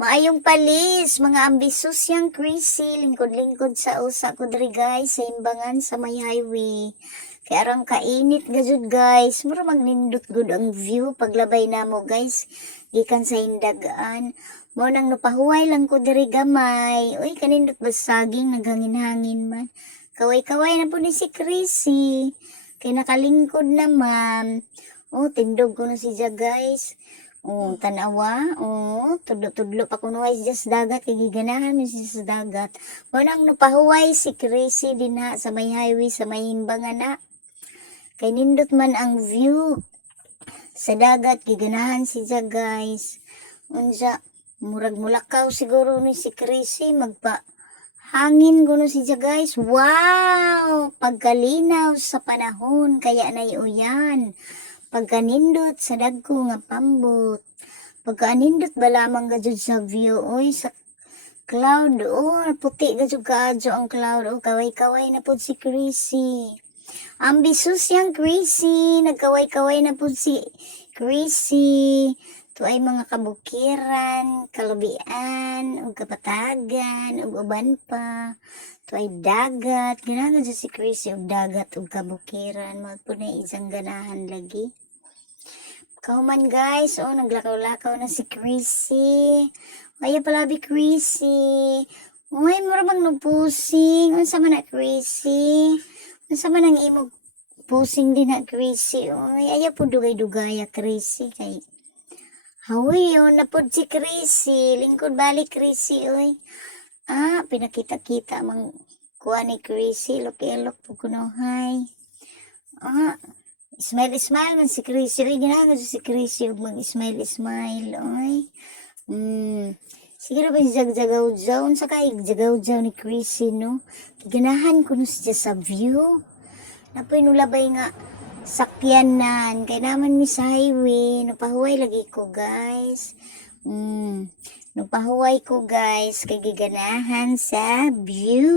Maayong palis, mga ambisosyang crazy, lingkod-lingkod sa usa ko diri guys, sa imbangan sa may highway. Kaya arang kainit gajud guys, mura magnindot gud ang view paglabay namo guys, gikan sa hindagaan. Mo nang napahuway lang ko diri gamay. Uy, kanindot ba saging naghangin-hangin man. Kaway-kaway na po ni si Chrissy. Kay nakalingkod naman. Oh, tindog ko na siya guys. Oh, tanawa. Oh, tudlo-tudlo pa kuno ay sa dagat kay giganahan mi siya sa dagat. Manang napahuway si Crazy din ha sa may highway sa may himbangan na. Kay nindot man ang view sa dagat giganahan siya guys. Unsa murag mulakaw siguro ni si Crazy magpa hangin kuno siya guys. Wow! Pagkalinaw sa panahon kaya nay uyan. Pagkanindot sa dagko nga pambot. Pagkanindot ba lamang gajud sa view oy sa cloud puti gajud kaadyo ang cloud kaway-kaway na pud si Chrissy. Ambisus yang Chrissy, nagkaway-kaway na pud si Chrissy. To ay mga kabukiran, kalubian, ug kapatagan, ug uban pa. To ay dagat, ganahan si Chrissy ug dagat ug kabukiran, magpud na isang ganahan lagi. Kauman guys, naglakaw-lakaw na si Chrissy. Ay palabi Chrissy. Uy, mura bang nagpusing? Unsa man na Chrissy? Unsa man ang imong pusing din na Chrissy? Uy, ayaw po dugay-dugay Chrissy kay hawi na pod si Chrissy. Lingkod balik Chrissy, uy. Pinakita-kita mang kuha ni Chrissy. Lok-elok po kuno, hi. Smile man si Chrissy. Uy, ginagawa si Chrissy ug mag-smile, uy. Siguro ba si jag-jagaw-jaw? Unsa kay jagaw-jaw ni Chrissy, no? Ganahan ko no siya sa view. Napoy nulabay nga sakyanan. Kaya naman mi sa highway. Napahuway lagi ko, guys. Napahuway ko, guys. Kay giganahan sa view.